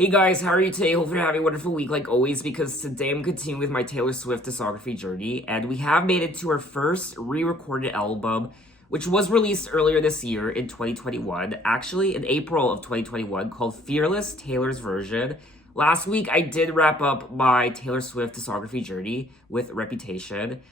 Hey guys, how are you today? Hopefully you're having a wonderful week like always, because today I'm continuing with my Taylor Swift discography journey, and we have made it to her first re-recorded album, which was released earlier this year in 2021, actually in April of 2021, called Fearless, Taylor's Version. Last week I did wrap up my Taylor Swift discography journey with Reputation.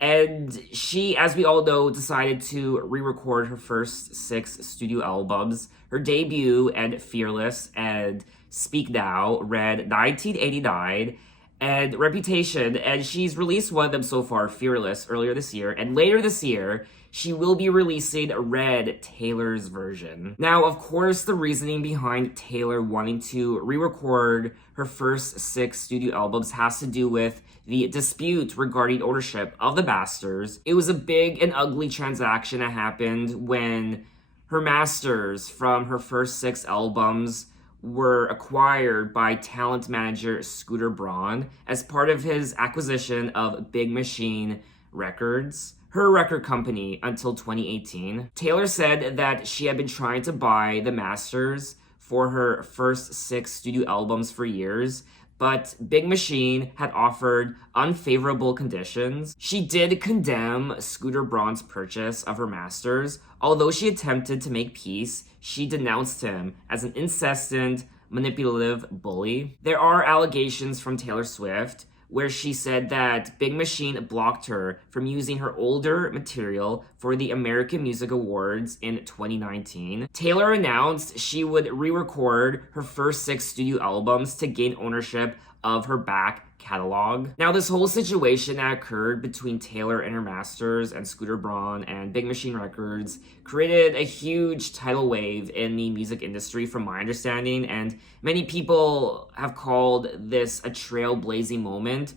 And she, as we all know, decided to re-record her first 6 studio albums. Her debut and Fearless and Speak Now read 1989 and Reputation, and she's released one of them so far, Fearless, earlier this year. And later this year, she will be releasing Red, Taylor's version. Now, of course, the reasoning behind Taylor wanting to re-record her first 6 studio albums has to do with the dispute regarding ownership of the masters. It was a big and ugly transaction that happened when her masters from her first 6 albums were acquired by talent manager Scooter Braun as part of his acquisition of Big Machine Records, her record company, until 2018. Taylor said that she had been trying to buy the masters for her first 6 studio albums for years, but Big Machine had offered unfavorable conditions. She did condemn Scooter Braun's purchase of her masters. Although she attempted to make peace, she denounced him as an incessant, manipulative bully. There are allegations from Taylor Swift where she said that Big Machine blocked her from using her older material for the American Music Awards in 2019. Taylor announced she would re-record her first 6 studio albums to gain ownership of her back catalog. Now, this whole situation that occurred between Taylor and her masters and Scooter Braun and Big Machine Records created a huge tidal wave in the music industry, from my understanding, and many people have called this a trailblazing moment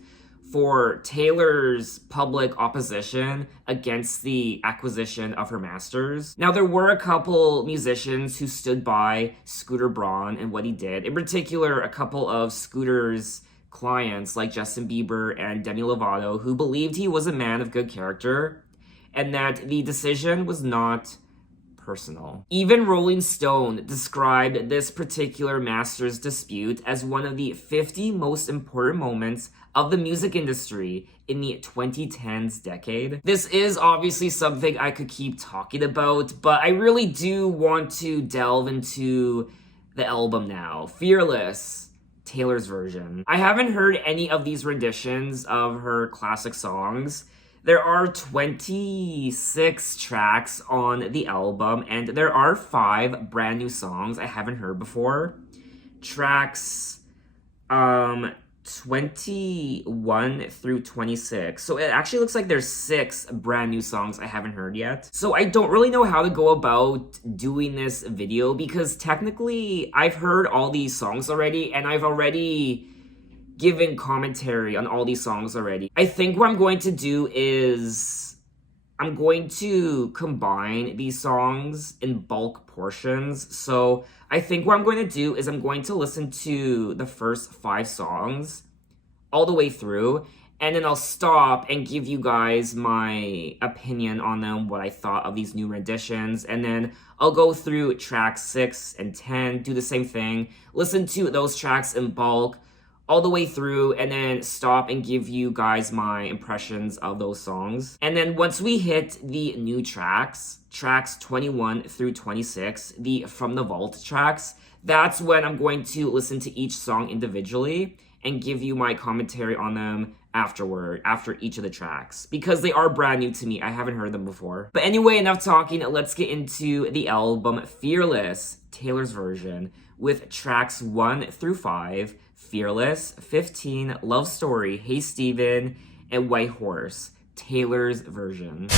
for Taylor's public opposition against the acquisition of her masters. Now, there were a couple musicians who stood by Scooter Braun and what he did. In particular, a couple of Scooter's clients like Justin Bieber and Demi Lovato, who believed he was a man of good character and that the decision was not personal. Even Rolling Stone described this particular masters dispute as one of the 50 most important moments of the music industry in the 2010s decade. This is obviously something I could keep talking about, but I really do want to delve into the album now. Fearless, Taylor's version. I haven't heard any of these renditions of her classic songs. There are 26 tracks on the album, and there are 5 brand new songs I haven't heard before. Tracks 21 through 26. So it actually looks like there's 6 brand new songs I haven't heard yet. So I don't really know how to go about doing this video, because technically I've heard all these songs already and I've already given commentary on all these songs already. I think what I'm going to do is I'm going to combine these songs in bulk portions. So I think what I'm going to do is I'm going to listen to the first 5 songs all the way through, and then I'll stop and give you guys my opinion on them, what I thought of these new renditions, and then I'll go through tracks 6 and 10, do the same thing, listen to those tracks in bulk all the way through, and then stop and give you guys my impressions of those songs. And then once we hit the new tracks 21 through 26, the From the Vault tracks, that's when I'm going to listen to each song individually and give you my commentary on them after each of the tracks, because they are brand new to me. I haven't heard them before. But anyway, enough talking. Let's get into the album Fearless, Taylor's version, with tracks 1 through 5, Fearless, 15, Love Story, Hey Steven, and White Horse, Taylor's version.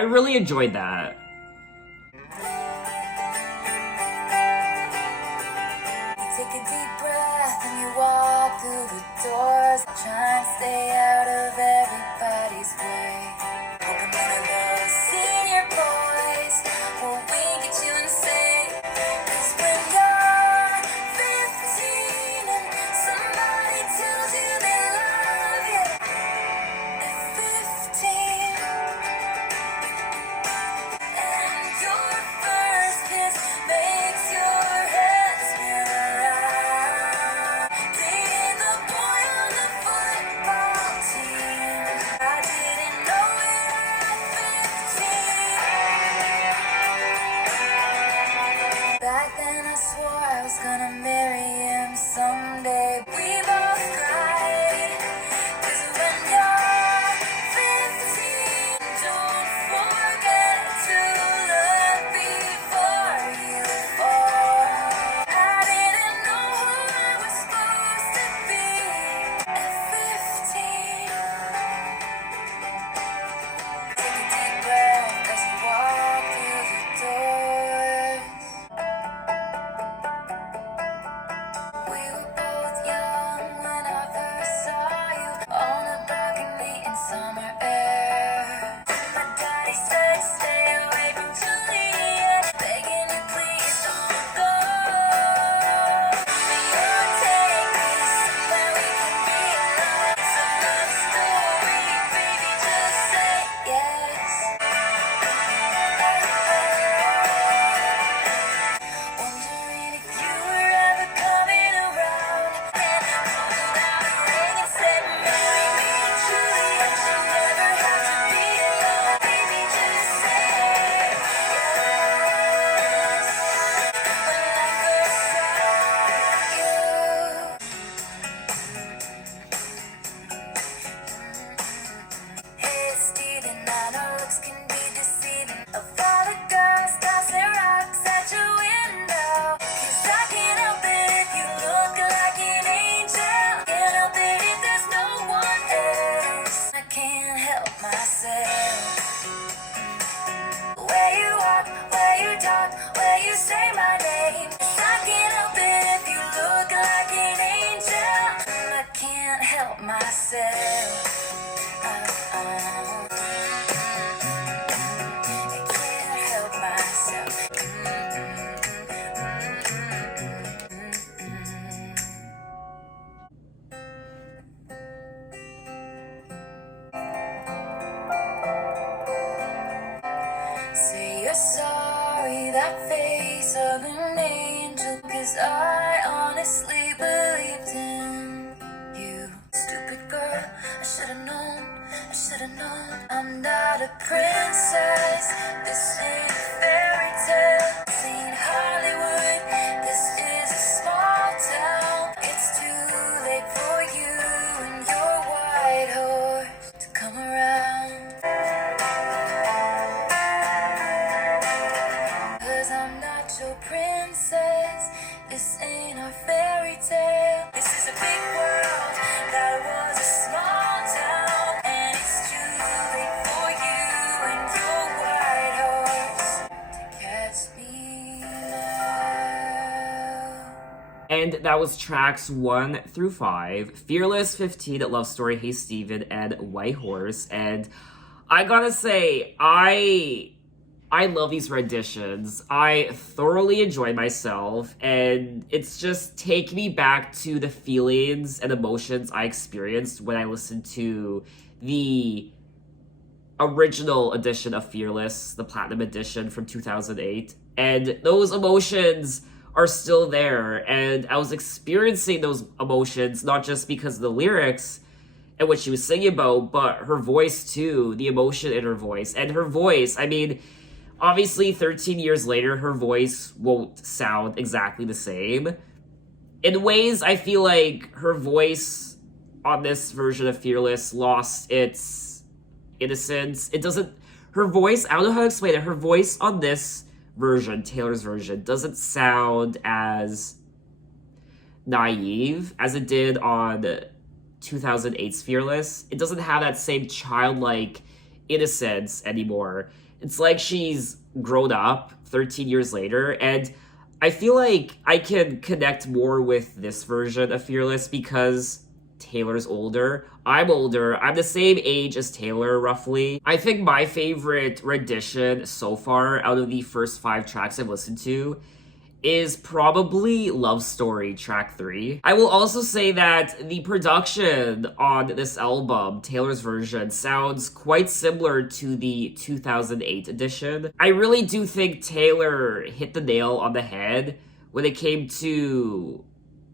I really enjoyed that. Take a deep breath and you walk through the doors. Try and stay out of everybody's way. Hoping one of those senior boys will wink at you and say, 'cause when you're 15 and somebody tells you they love you at 15, and your first kiss makes your head spin around. Being the boy on the football team, I didn't know it at 15. Back then I swore I was gonna marry him someday. We both cried, 'cause when you're 15, don't forget to look before you fall. I didn't know who I was supposed to be at 15. Take a deep breath as you walk through the doors. We were both young when I first saw you on a balcony in summer air. My daddy said stay away from Juliet, begging you please don't go. You take me somewhere we can be alone. It's a love story, baby, just say yes. Wondering if you were ever coming around. And pulled out a ring and said, marry me, Juliet. You never have to be alone. Baby, just say yes. When I first saw you. Hey, Steven, I know looks can be deceiving. Of all the girls tossing rocks at your window. 'Cause I can't help it if you look like an angel. Can't help it if there's no one else. I can't help myself. Where you walk, where you talk, where you say my name. 'Cause I can't help it if you look like an angel. I can't help myself. I can't help myself. Say you're sorry, that face of an angel. 'Cause I honestly believed in you. Stupid girl, I should've known, I should've known. I'm not a princess, this ain't a fairy tale. This ain't Hollywood, this is a small town. It's too late for you and your white horse to come around. 'Cause I'm not your princess, this ain't our fairy tale. This is a big world, that was a small town. And it's too late for you and your white horse to catch me now. And that was tracks 1 through 5, Fearless, 15, Love Story, Hey Steven, and White Horse. And I gotta say, I love these renditions. I thoroughly enjoy myself, and it's just taking me back to the feelings and emotions I experienced when I listened to the original edition of Fearless, the Platinum Edition from 2008. And those emotions are still there, and I was experiencing those emotions not just because of the lyrics and what she was singing about, but her voice too, the emotion in her voice. And her voice, I mean, obviously 13 years later, her voice won't sound exactly the same. In ways, I feel like her voice on this version of Fearless lost its innocence. It doesn't, her voice, I don't know how to explain it, her voice on this version, Taylor's version, doesn't sound as naive as it did on 2008's Fearless. It doesn't have that same childlike innocence anymore. It's like she's grown up 13 years later, and I feel like I can connect more with this version of Fearless because Taylor's older. I'm older. I'm the same age as Taylor, roughly. I think my favorite rendition so far out of the first 5 tracks I've listened to is probably Love Story track 3. I will also say that the production on this album, Taylor's version, sounds quite similar to the 2008 edition. I really do think Taylor hit the nail on the head when it came to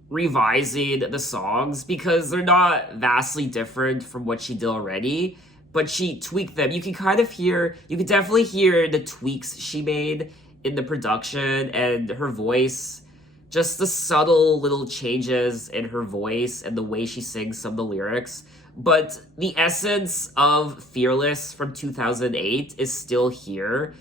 revising the songs because they're not vastly different from what she did already, but she tweaked them. You can definitely hear the tweaks she made in the production and her voice, just the subtle little changes in her voice and the way she sings some of the lyrics. But the essence of Fearless from 2008 is still here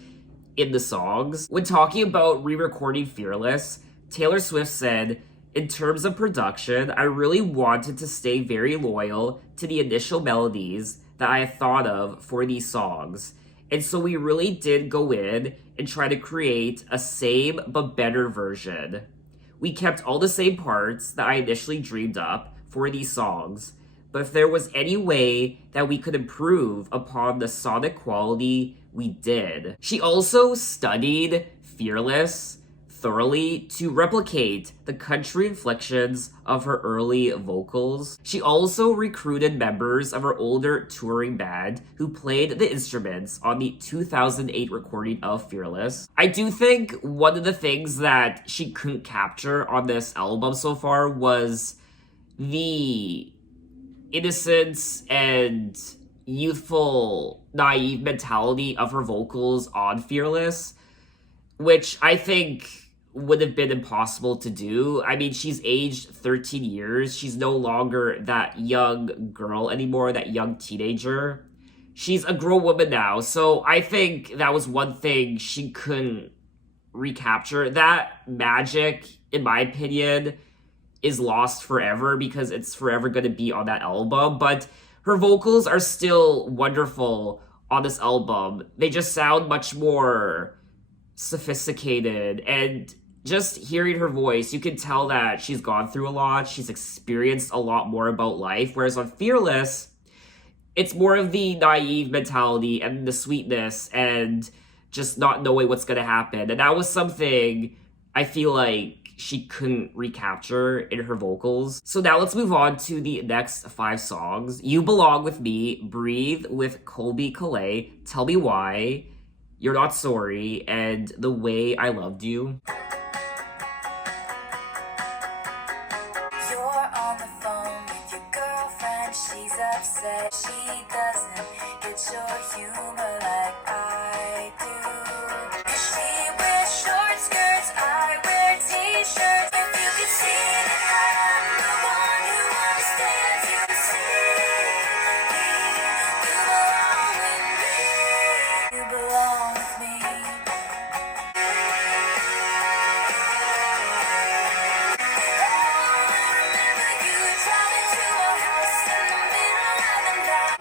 in the songs. When talking about re-recording Fearless, Taylor Swift said, "In terms of production, I really wanted to stay very loyal to the initial melodies that I had thought of for these songs. And so we really did go in and try to create a same but better version. We kept all the same parts that I initially dreamed up for these songs, but if there was any way that we could improve upon the sonic quality, we did." She also studied Fearless thoroughly to replicate the country inflections of her early vocals. She also recruited members of her older touring band who played the instruments on the 2008 recording of Fearless. I do think one of the things that she couldn't capture on this album so far was the innocence and youthful, naive mentality of her vocals on Fearless, which I think would have been impossible to do. I mean, she's aged 13 years. She's no longer that young girl anymore, that young teenager. She's a grown woman now. So I think that was one thing she couldn't recapture. That magic, in my opinion, is lost forever because it's forever going to be on that album. But her vocals are still wonderful on this album. They just sound much more sophisticated, and just hearing her voice, you can tell that she's gone through a lot, she's experienced a lot more about life, whereas on Fearless, it's more of the naive mentality and the sweetness and just not knowing what's going to happen, and that was something I feel like she couldn't recapture in her vocals. So now let's move on to the next 5 songs. You Belong With Me, Breathe with Colbie Caillat, Tell Me Why, You're Not Sorry, and The Way I Loved You. You're on the phone with your girlfriend, she's upset. She doesn't get your humor like I do. 'Cause she wears short skirts, I wear t-shirts. If you could see that I'm the one who understands you, see, you belong with me. You belong with me.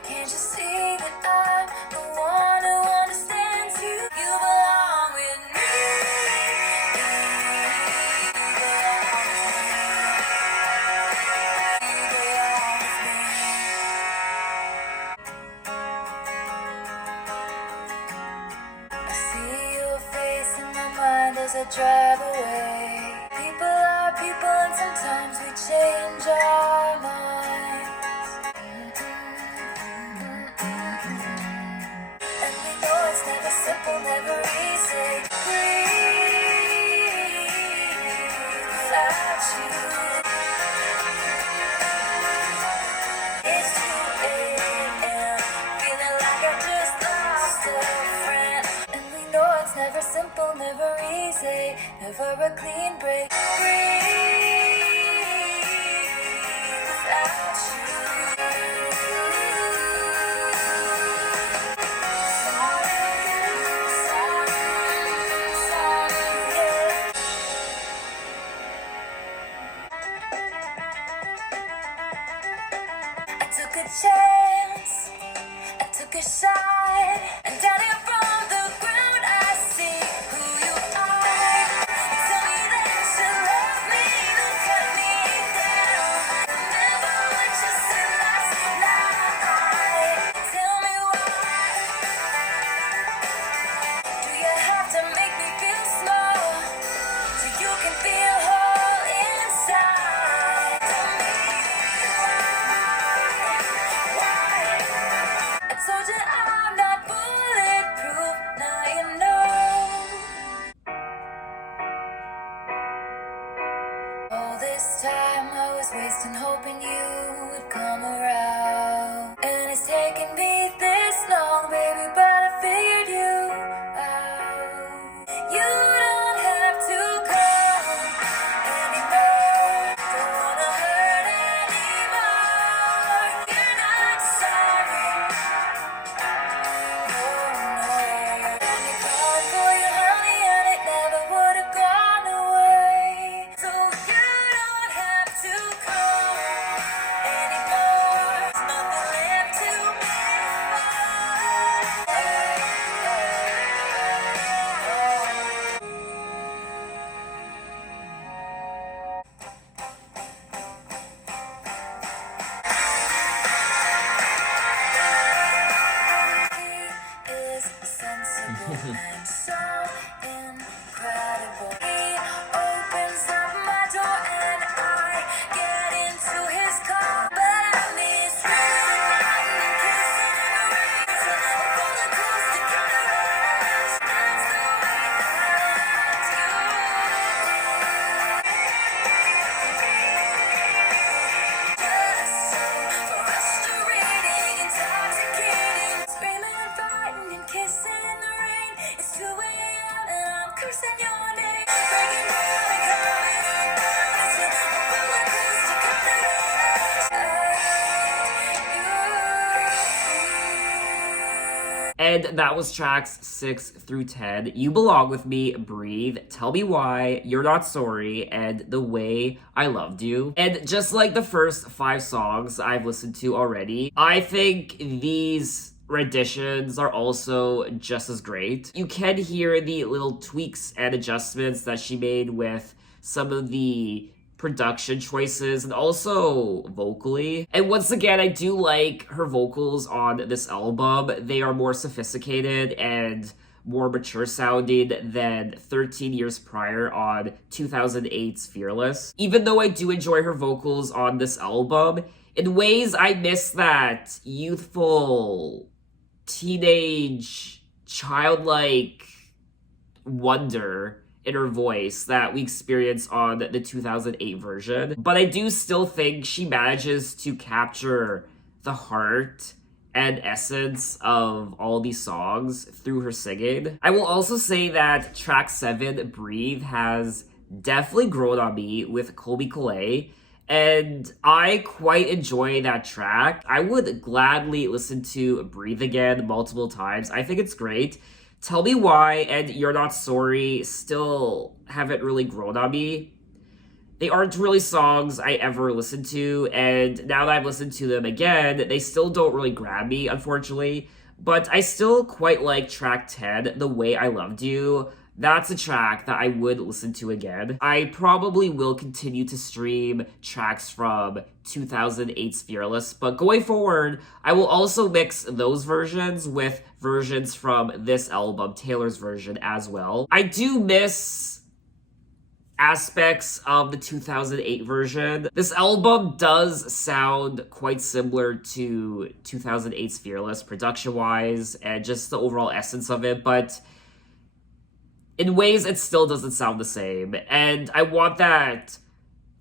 Can't you see that I'm the one who understands you? You belong with me. You belong with me. I see your face in my mind as I drive away. People are people, and sometimes we change our minds. And we know it's never simple, never easy. Breathe without you. It's 2 a.m. feeling like I just lost a friend. And we know it's never simple, never easy, never a clean break. Breathe without you. I took a chance, I took a shot, and down here from the wasting hoping you would come around. And it's taken me this long, baby, but I figured you out. You don't have to come anymore. Don't wanna hurt anymore. You're not sorry. No, no. And you're gone for your honey, and it never would have gone away. So you don't have to come anymore. There's nothing left to He is sensible and so incredible. He opens up my door and I get into his car. But I miss running and kissing in the rain. It's a roller coaster kind of rush. That's the way that just so frustrating, intoxicating. Screaming and fighting and kissing in the rain. It's 2 a.m. and I'm cursing your name. Breaking down and coming undone. It's a roller coaster kind of rush. And that was tracks 6 through 10. You Belong With Me, Breathe, Tell Me Why, You're Not Sorry, and The Way I Loved You. And just like the first 5 songs I've listened to already, I think these renditions are also just as great. You can hear the little tweaks and adjustments that she made with some of the production choices and also vocally. And once again, I do like her vocals on this album. They are more sophisticated and more mature sounding than 13 years prior on 2008's Fearless. Even though I do enjoy her vocals on this album, in ways I miss that youthful, teenage, childlike wonder in her voice that we experience on the 2008 version. But I do still think she manages to capture the heart and essence of all these songs through her singing. I will also say that track 7, Breathe, has definitely grown on me with Colby Calais, and I quite enjoy that track. I would gladly listen to Breathe again multiple times. I think it's great. Tell Me Why and You're Not Sorry still haven't really grown on me. They aren't really songs I ever listened to, and now that I've listened to them again, they still don't really grab me, unfortunately. But I still quite like track 10, The Way I Loved You. That's a track that I would listen to again. I probably will continue to stream tracks from 2008's Fearless, but going forward, I will also mix those versions with versions from this album, Taylor's version, as well. I do miss aspects of the 2008 version. This album does sound quite similar to 2008's Fearless, production-wise, and just the overall essence of it, but in ways it still doesn't sound the same. And I want that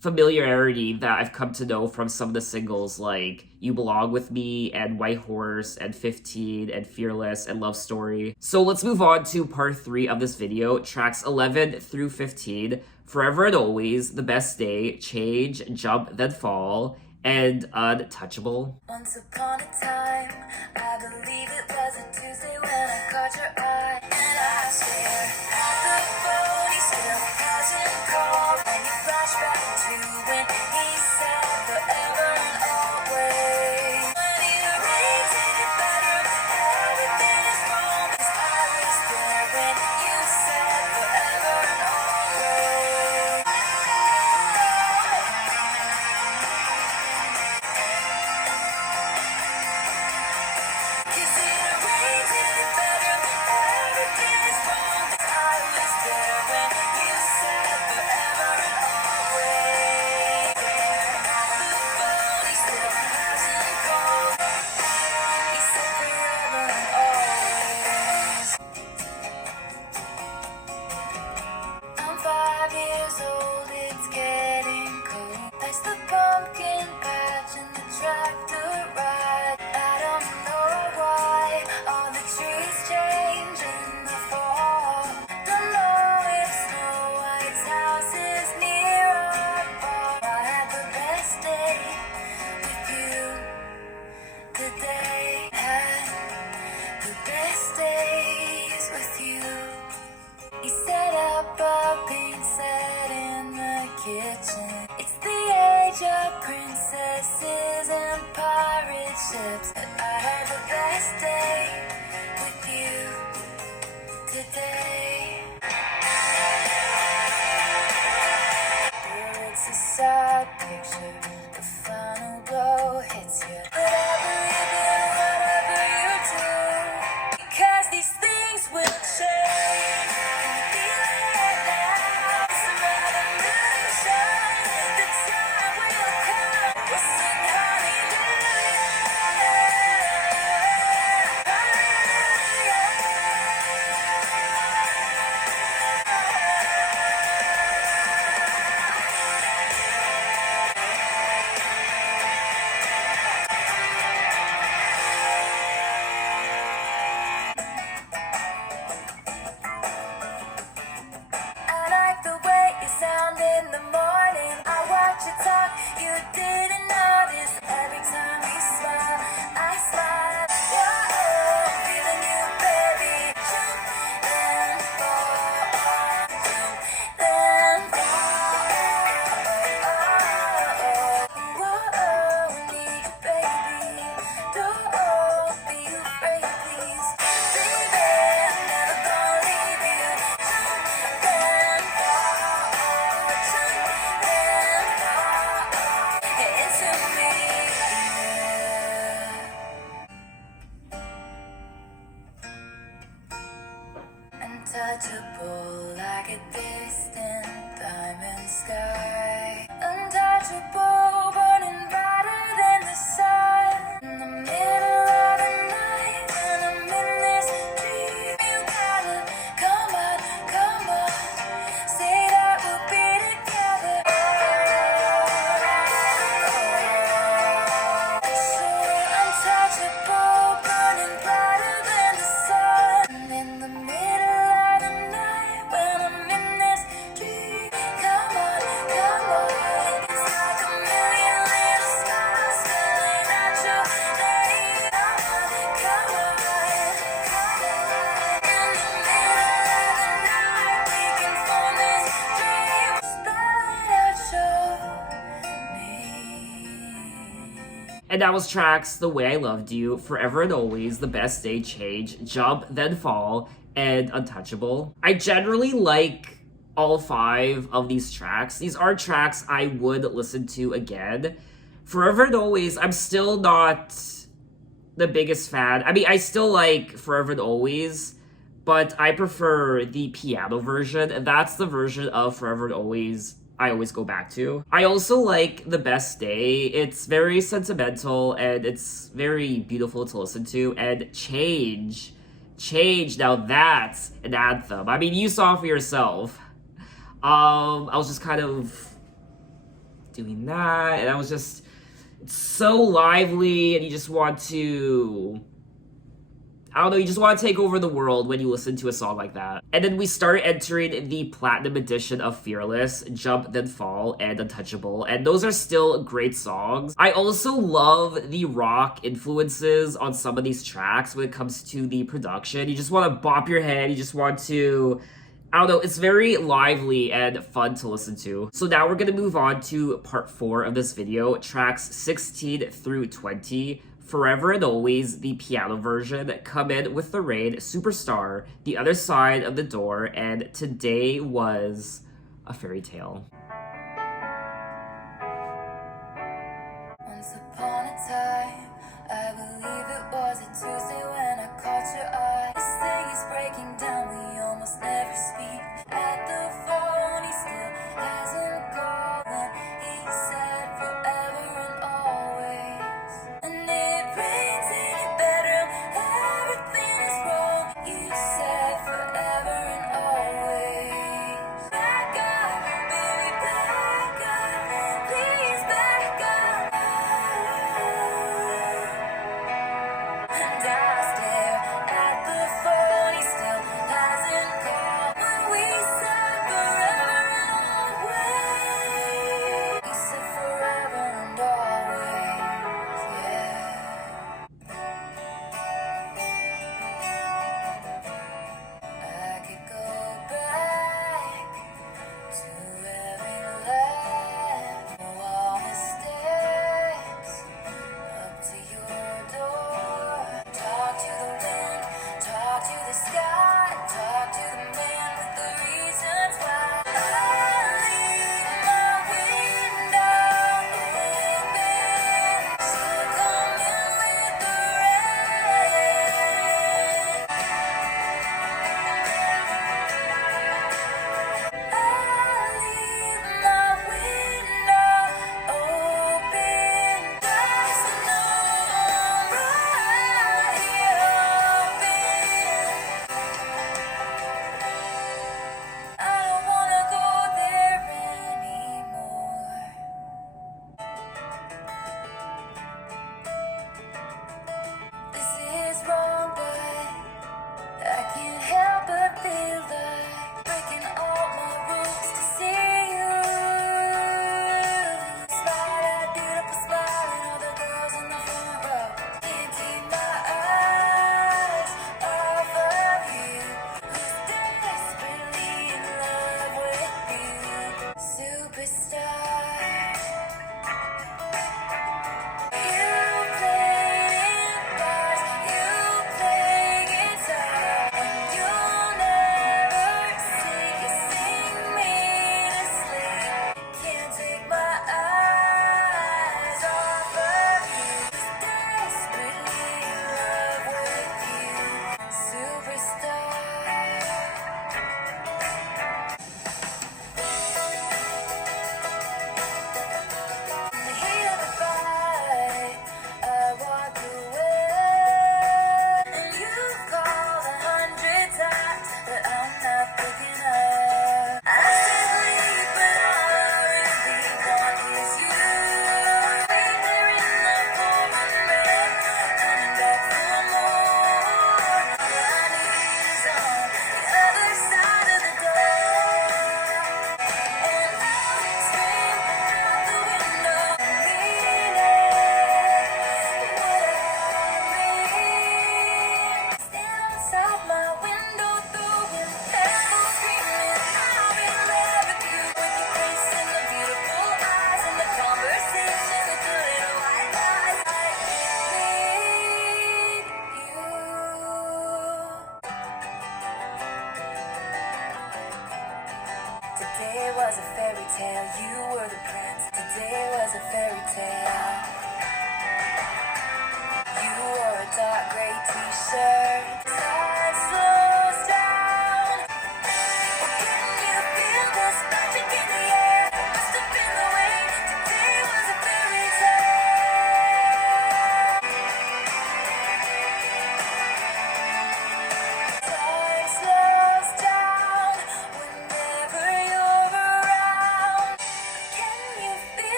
familiarity that I've come to know from some of the singles like You Belong With Me and White Horse and 15 and Fearless and Love Story. So let's move on to part 3 of this video, tracks 11 through 15, Forever and Always, The Best Day, Change, Jump Then Fall, and Untouchable. Once upon a time, I believe it was a Tuesday when I caught your eye. And I stared at the phone, he still hasn't called. And you flash back to when he said forever and always. When he arranged in your bedroom, everything is wrong. 'Cause I was there when you said forever and always. Cause it arranged in your bedroom, everything is wrong. 'Cause I was there when you said forever and always. age of princesses and pirate ships. But I had the best day with you today. Well, it's a sad picture, the final blow hits you. But I believe in whatever you do, because these things will change. Feel it now. Some other moonshine, the time will come. We'll sing hallelujah. I like the way you sound in the morning. I watch you talk, you didn't notice. Every time you smile, I smile. Whoa, feeling you, baby. Jump and fall, jump and fall. Whoa, need you, baby. Don't be afraid, please. Baby, I'm never gonna leave you. Jump and fall, jump and fall into me. Untouchable like a distant diamond sky. Untouchable, burning brighter than the sun. In the middle of the night, when I'm in this dream, you gotta come on, say that we'll be together. So untouchable, burning brighter than the sun. In the middle of the night, when I'm in this dream, come on. It's like a million little stars spilling out your name. Come on. In the middle of the night, we can form this dream. Spilling out your name. And that was tracks The Way I Loved You, Forever and Always, The Best Day Change, Jump Then Fall, and Untouchable. I generally like all 5 of these tracks. These are tracks I would listen to again. Forever and Always, I'm still not the biggest fan. I mean, I still like Forever and Always, but I prefer the piano version. That's the version of Forever and Always I always go back to. I also like The Best Day. It's very sentimental and it's very beautiful to listen to. And Change, now that's an anthem. I mean, you saw for yourself. I was just kind of doing that, and I was just, it's so lively, and you just want to, I don't know, you just want to take over the world when you listen to a song like that. And then we start entering the platinum edition of Fearless, Jump Then Fall, and Untouchable, and those are still great songs. I also love the rock influences on some of these tracks when it comes to the production. You just want to bop your head, you just want to, I don't know, it's very lively and fun to listen to. So now we're gonna move on to part 4 of this video, tracks 16 through 20. Forever and Always, the piano version, Come In With the Rain, Superstar, The Other Side of the Door, and Today Was a Fairy Tale. Once upon a time, I believe it was a Tuesday when I caught your eye. This thing is breaking down, we almost never speak. At the phone, he still hasn't called when he said forever and always. And it rains in your bedroom, everything is wrong. You said forever and always. Back up, baby, back up, please back up.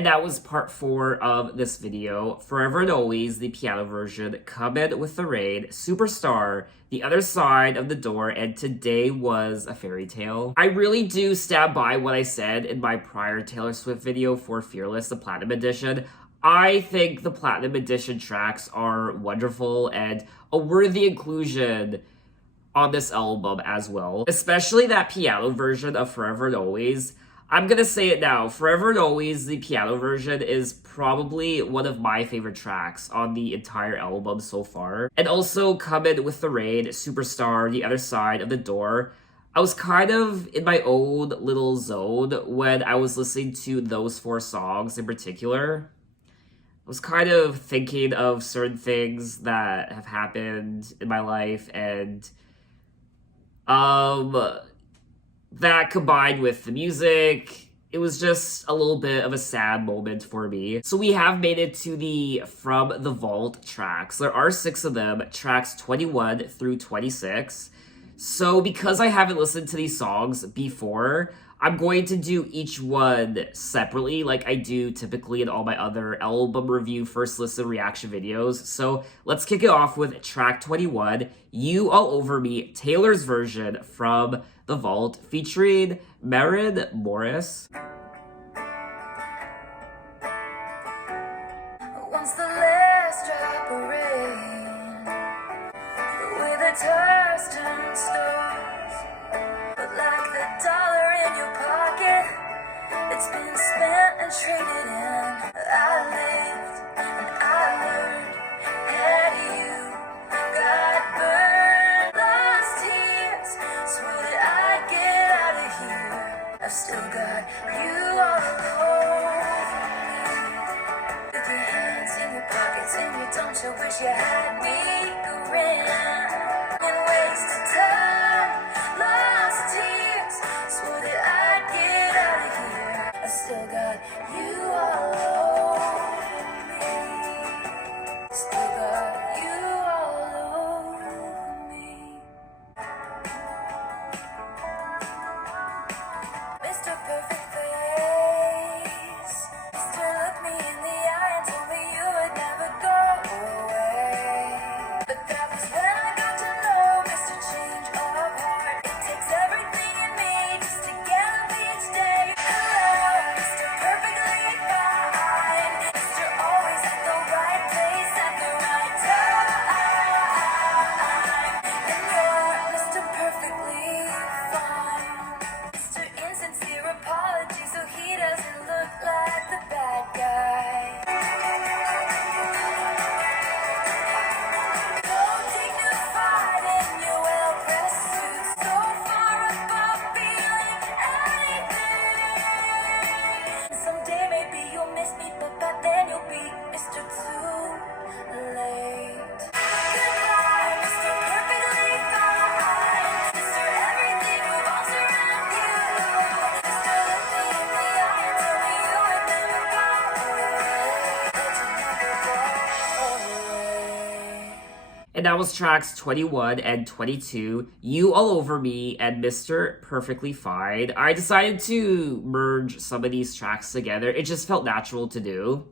And that was part 4 of this video. Forever and Always, the piano version, Coming with the Rain, Superstar, The Other Side of the Door, and Today Was a Fairy Tale. I really do stand by what I said in my prior Taylor Swift video for Fearless, the Platinum Edition. I think the Platinum Edition tracks are wonderful and a worthy inclusion on this album as well. Especially that piano version of Forever and Always. I'm gonna say it now, Forever and Always, the piano version, is probably one of my favorite tracks on the entire album so far. And also Coming with the Rain, Superstar, The Other Side of the Door. I was kind of in my own little zone when I was listening to those 4 songs in particular. I was kind of thinking of certain things that have happened in my life, and that combined with the music, it was just a little bit of a sad moment for me. So we have made it to the From the Vault tracks. There are 6 of them, tracks 21 through 26. So because I haven't listened to these songs before, I'm going to do each one separately like I do typically in all my other album review first listen reaction videos. So let's kick it off with track 21, You All Over Me, Taylor's version from The Vault, featuring Maren Morris. Once the last drop of rain, with the tears turning stars, but like the dollar in your pocket, it's been spent and traded in. I lived and I learned, had you got burned, lost tears, swore that I'd get out of here. I've still got you all alone, with your hands in your pockets and you don't you wish you had me grin and wasted time, lost tears, swore that I'd get out of here. I still got you all over me, still got you all over me. Mr. Perfect Face, Mr. Look me in the eye and told me you would never go away. But that was when I got to know Mr. Change of Heart. It takes everything in me just to get up each day. Hello, Mr. Perfectly Fine, Mr. Always at the right place at the right time. And you're Mr. Perfectly Fine, Mr. Insincere Apology so he doesn't look like the bad guy. So dignified in your well-pressed suit, so far above feeling anything. Someday maybe you'll miss me, but by then you'll be Mr. Too Late. Goodbye, Mr. Perfectly Fine, Mr. Everything revolves around you, Mr. Look me in the eye and tell me you would never go away, but you never go away. And that was tracks 21 and 22, You All Over Me and Mr. Perfectly Fine. I decided to merge some of these tracks together. It just felt natural to do.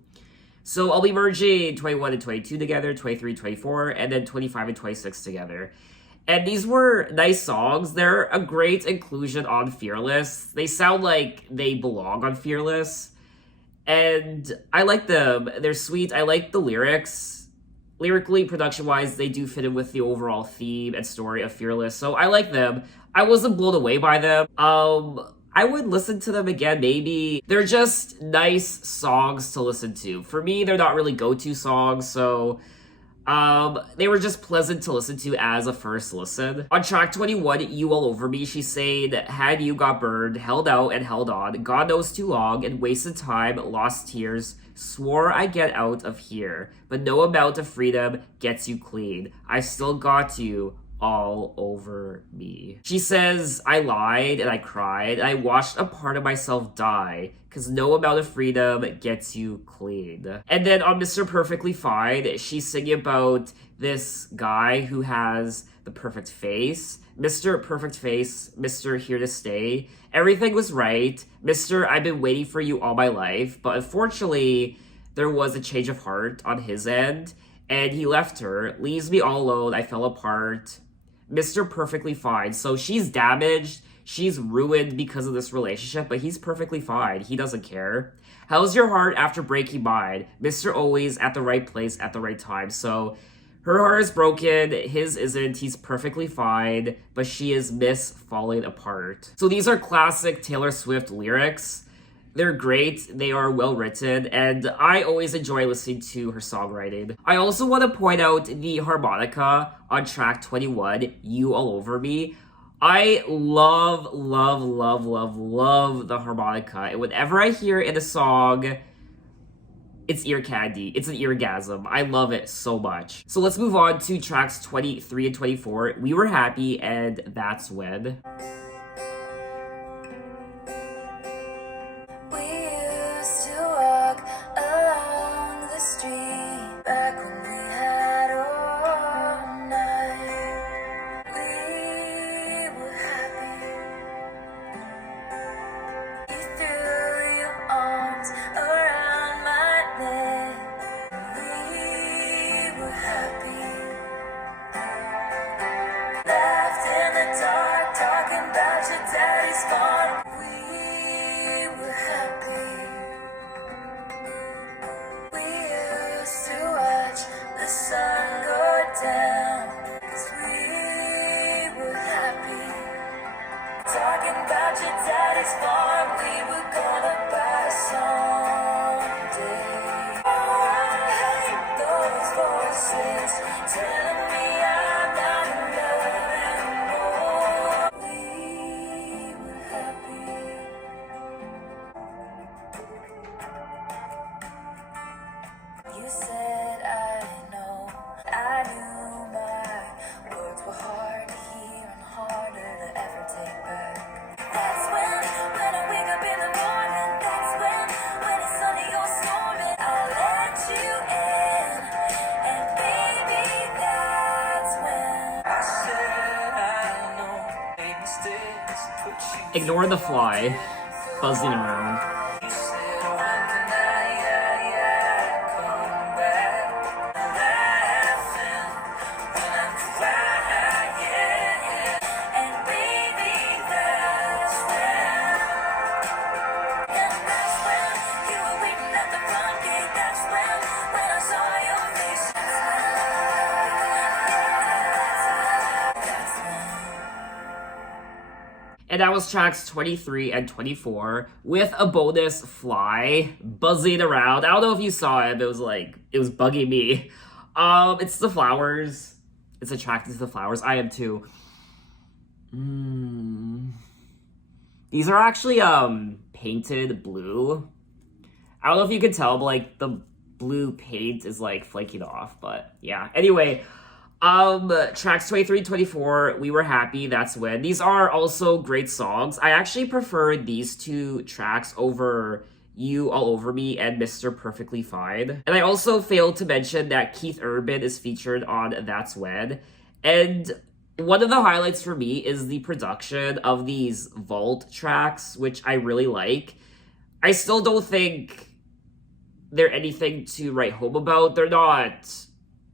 So I'll be merging 21 and 22 together, 23, 24, and then 25 and 26 together. And these were nice songs. They're a great inclusion on Fearless. They sound like they belong on Fearless. And I like them. They're sweet. I like the lyrics. Lyrically, production-wise, they do fit in with the overall theme and story of Fearless. So I like them. I wasn't blown away by them. I would listen to them again, maybe. They're just nice songs to listen to. For me, they're not really go-to songs, so they were just pleasant to listen to as a first listen. On track 21, You All Over Me, she said, had you got burned, held out and held on, God knows too long, and wasted time, lost tears, swore I'd get out of here, but no amount of freedom gets you clean. I still got you all over me. She says, I lied and I cried, and I watched a part of myself die, because no amount of freedom gets you clean. And then on Mr. Perfectly Fine, she's singing about this guy who has the perfect face. Mr. Perfect Face, Mr. Here to Stay. Everything was right. Mr. I've been waiting for you all my life, but unfortunately, there was a change of heart on his end, and he left her, leaves me all alone, I fell apart. Mr. Perfectly Fine. So she's damaged, she's ruined because of this relationship, but he's perfectly fine. He doesn't care. How's your heart after breaking mine? Mr. Always at the right place at the right time. So her heart is broken, his isn't, he's perfectly fine, but she is falling apart. So these are classic Taylor Swift lyrics. They're great, they are well written, and I always enjoy listening to her songwriting. I also want to point out the harmonica on track 21, You All Over Me. I love the harmonica, and whenever I hear it in a song, it's ear candy. It's an eargasm. I love it so much. So let's move on to tracks 23 and 24. We Were Happy and That's When. We used to walk along the street back when we had all night. We were happy. You threw your arms around my neck. We were happy. Laughed in the dark, talking about your daddy's farm. We were happy. We used to watch the sun go down, 'cause we were happy. Talking about your daddy's farm, we were gonna buy someday. I hate those voices telling me I'm not in love anymore. We were happy. You said I know, I knew my words were hard to hear and harder to ever take back. That's when I wake up in the morning, that's when it's sunny or storming, I let you in, and baby, that's when I said I know, made mistakes, put you Ignore the fly buzzing around. you said when can I come back? Laughing when I'm crying, and baby, that's when you were waiting at the front gate. That's when I saw your face. That's when. And that was tracks 23 and 24 with a bonus fly buzzing around. I don't know if you saw it, but it was bugging me. It's the flowers. It's attracted to the flowers. I am too. These are actually painted blue. I don't know if you could tell, but like the blue paint is like flaking off, but yeah. Anyway, tracks 23, 24, We Were Happy, That's When. These are also great songs. I actually prefer these two tracks over You All Over Me and Mr. Perfectly Fine. And I also failed to mention that Keith Urban is featured on That's When. And one of the highlights for me is the production of these vault tracks, which I really like. I still don't think they're anything to write home about. They're not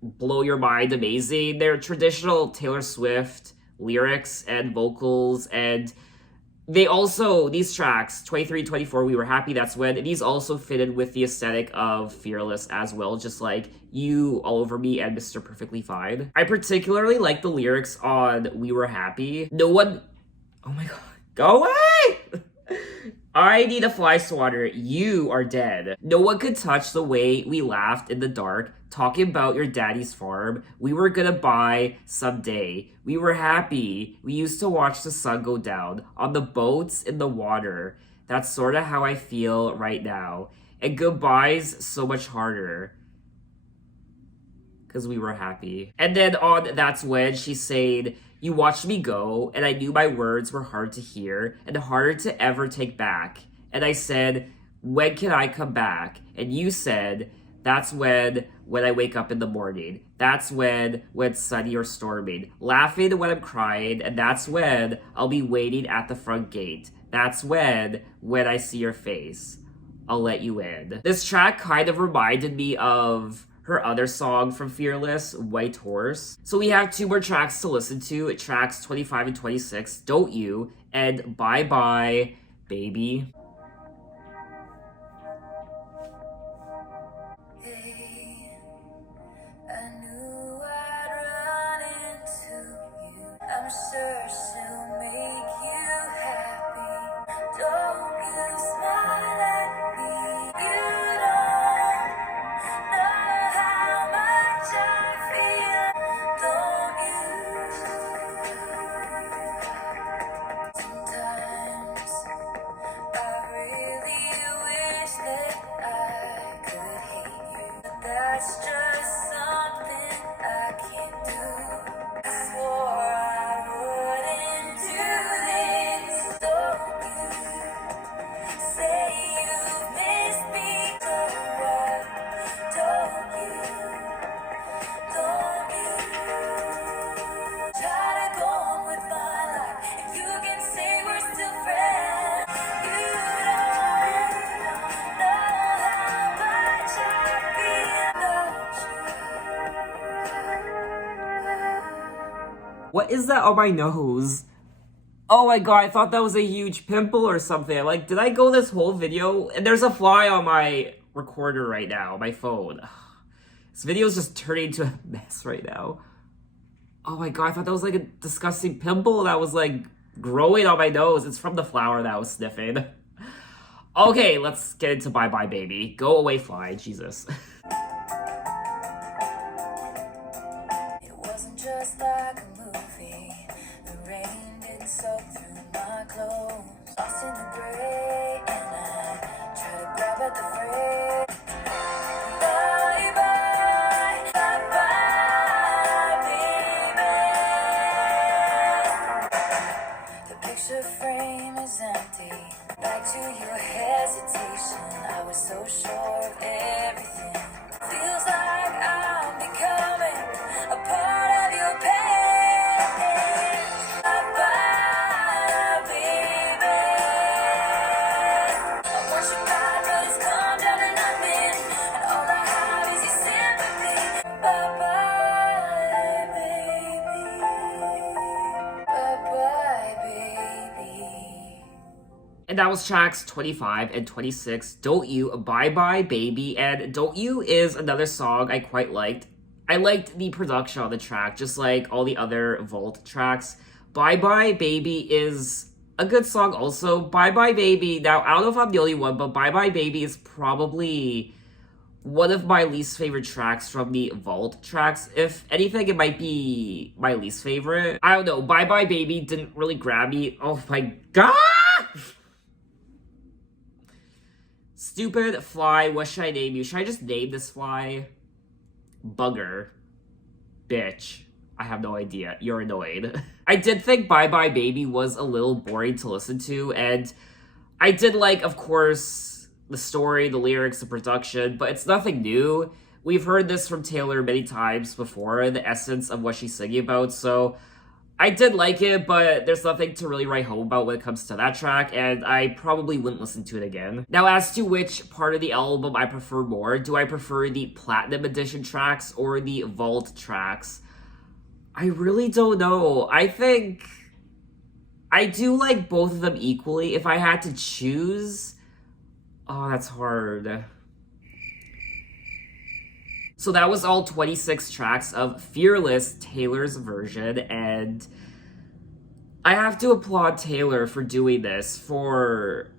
blow your mind amazing. They're traditional Taylor Swift lyrics and vocals, and they also, these tracks 23, 24, We Were Happy, That's When, these also fitted with the aesthetic of Fearless as well, just like You All Over Me and Mr. Perfectly Fine. I particularly like the lyrics on We Were Happy. No one, oh my god, go away. I need a fly swatter. You are dead. No one could touch the way we laughed in the dark, talking about your daddy's farm. We were gonna buy someday. We were happy. We used to watch the sun go down on the boats in the water. That's sorta how I feel right now. And goodbye's so much harder. because we were happy. And then on That's When, she said, "You watched me go, and I knew my words were hard to hear and harder to ever take back. And I said, when can I come back? And you said, that's when I wake up in the morning. That's when it's sunny or storming. Laughing when I'm crying, and that's when I'll be waiting at the front gate. That's when I see your face, I'll let you in." This track kind of reminded me of her other song from Fearless, White Horse. So we have 2 more tracks to listen to, tracks 25 and 26, Don't You, and Bye Bye Baby. Hey, I knew I'd run into you. I'm sure she'll make you happy. Don't you smile at me. You don't know how much I feel. Don't you? Sometimes I really wish that I could hate you, but that's just something I can't do. I swore I wouldn't do this. Don't you say you miss me, so why don't you try to go on with my life if you can say we're still friends? You don't know how much I feel about you. What is that on my nose? Oh my god, I thought that was a huge pimple or something. Like, did I go this whole video? And there's a fly on my recorder right now, my phone. This video is just turning into a mess right now. Oh my god, I thought that was like a disgusting pimple that was like growing on my nose. It's from the flower that I was sniffing. Okay, let's get into Bye Bye Baby. Go away, fly, Jesus. It wasn't just like a movie. The rain didn't soak through my clothes. Lost in the gray, and I tried to grab at the fray. Bye bye, bye bye, baby. The picture frame is empty. Back to your hesitation. I was so sure of everything. Feels like I'm becoming a part of your pain. Bye bye, baby. I want you back, but it's come down to nothing. And all I have is your sympathy. Bye bye, baby. Bye bye, baby. And that was tracks 25 and 26, Don't You, Bye Bye Baby. And Don't You is another song I quite liked. I liked the production on the track, just like all the other Vault tracks. Bye Bye Baby is a good song also. Bye Bye Baby, now I don't know if I'm the only one, but Bye Bye Baby is probably one of my least favorite tracks from the Vault tracks. If anything, it might be my least favorite. I don't know, Bye Bye Baby didn't really grab me. Oh my god! Stupid fly, what should I name you? Should I just name this fly? Bugger. Bitch. I have no idea. You're annoyed. I did think Bye Bye Baby was a little boring to listen to, and I did like, of course, the story, the lyrics, the production, but it's nothing new. We've heard this from Taylor many times before, the essence of what she's singing about, so I did like it, but there's nothing to really write home about when it comes to that track, and I probably wouldn't listen to it again. Now, as to which part of the album I prefer more, do I prefer the Platinum Edition tracks or the Vault tracks? I really don't know. I think I do like both of them equally. If I had to choose, oh, that's hard. So that was all 26 tracks of Fearless, Taylor's version, and I have to applaud Taylor for doing this, for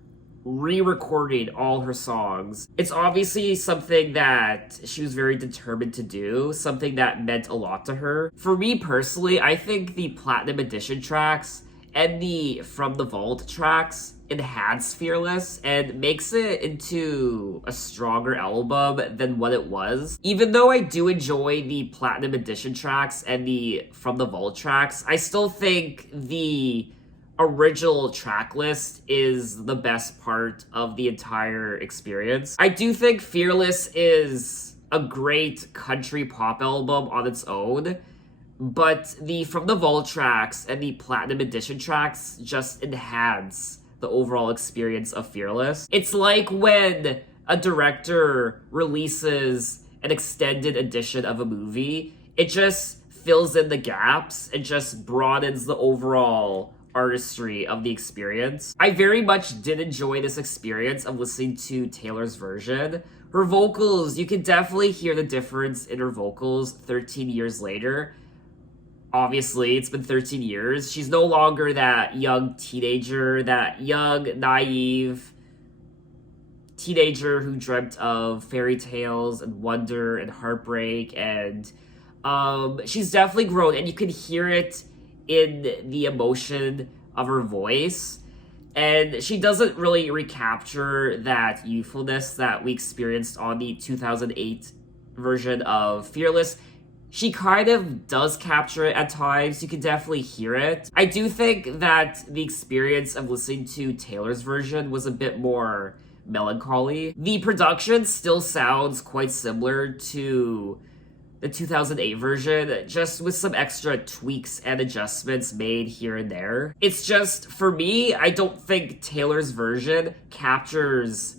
re-recording all her songs. It's obviously something that she was very determined to do, something that meant a lot to her. For me personally, I think the Platinum Edition tracks and the From the Vault tracks enhance Fearless and makes it into a stronger album than what it was. Even though I do enjoy the Platinum Edition tracks and the From the Vault tracks, I still think the original track list is the best part of the entire experience. I do think Fearless is a great country pop album on its own, but the From the Vault tracks and the Platinum Edition tracks just enhance the overall experience of Fearless. It's like when a director releases an extended edition of a movie, it just fills in the gaps, it just broadens the overall artistry of the experience. I very much did enjoy this experience of listening to Taylor's version. Her vocals, you can definitely hear the difference in her vocals 13 years later. Obviously, it's been 13 years. She's no longer that young teenager, that young, naive teenager who dreamt of fairy tales and wonder and heartbreak, and she's definitely grown, and you can hear it in the emotion of her voice. And she doesn't really recapture that youthfulness that we experienced on the 2008 version of Fearless. She kind of does capture it at times. You can definitely hear it. I do think that the experience of listening to Taylor's version was a bit more melancholy. The production still sounds quite similar to the 2008 version, just with some extra tweaks and adjustments made here and there. It's just, for me, I don't think Taylor's version captures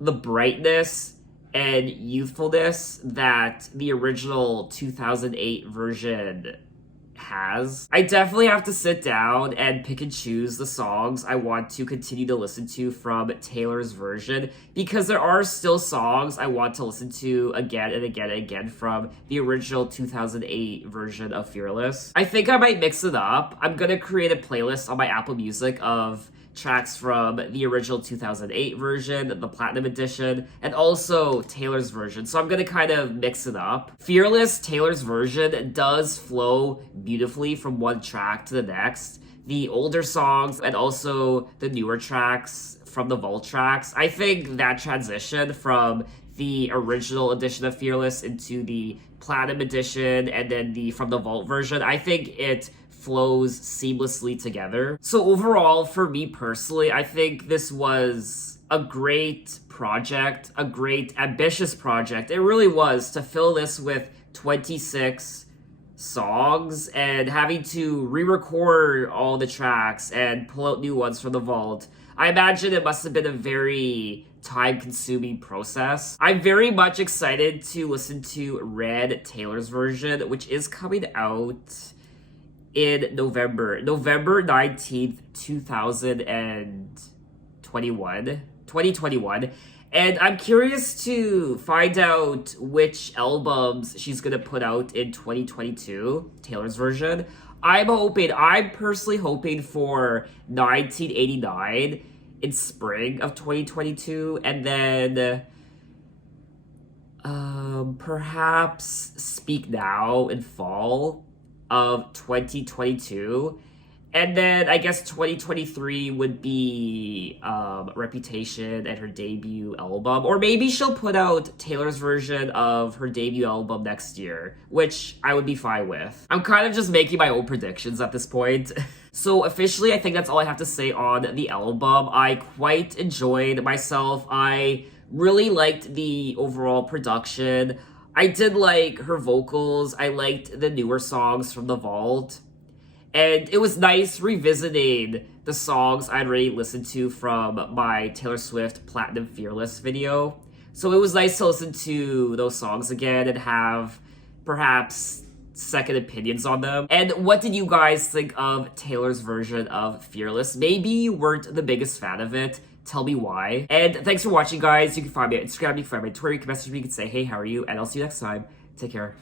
the brightness and youthfulness that the original 2008 version has. I definitely have to sit down and pick and choose the songs I want to continue to listen to from Taylor's version, because there are still songs I want to listen to again and again and again from the original 2008 version of Fearless. I think I might mix it up. I'm gonna create a playlist on my Apple Music of tracks from the original 2008 version, the Platinum Edition, and also Taylor's version. So I'm gonna kind of mix it up. Fearless, Taylor's version, does flow beautifully from one track to the next. The older songs and also the newer tracks from the Vault tracks, I think that transition from the original edition of Fearless into the Platinum Edition and then the From the Vault version, I think it flows seamlessly together. So overall, for me personally, I think this was a great project, a great ambitious project. It really was, to fill this with 26 songs and having to re-record all the tracks and pull out new ones from the vault. I imagine it must have been a very time-consuming process. I'm very much excited to listen to Red, Taylor's version, which is coming out in November 19th, 2021. And I'm curious to find out which albums she's gonna put out in 2022, Taylor's version. I'm personally hoping for 1989 in spring of 2022, and then perhaps Speak Now in fall of 2022, and then I guess 2023 would be Reputation and her debut album, or maybe she'll put out Taylor's version of her debut album next year, which I would be fine with. I'm kind of just making my own predictions at this point. So officially, I think that's all I have to say on the album. I quite enjoyed myself. I really liked the overall production. I did like her vocals. I liked the newer songs from the Vault. And it was nice revisiting the songs I'd already listened to from my Taylor Swift Platinum Fearless video. So it was nice to listen to those songs again and have perhaps second opinions on them. And what did you guys think of Taylor's version of Fearless? Maybe you weren't the biggest fan of it. Tell me why. And thanks for watching, guys. You can find me on Instagram, you can find me on Twitter, you can message me, you can say, hey, how are you? And I'll see you next time. Take care.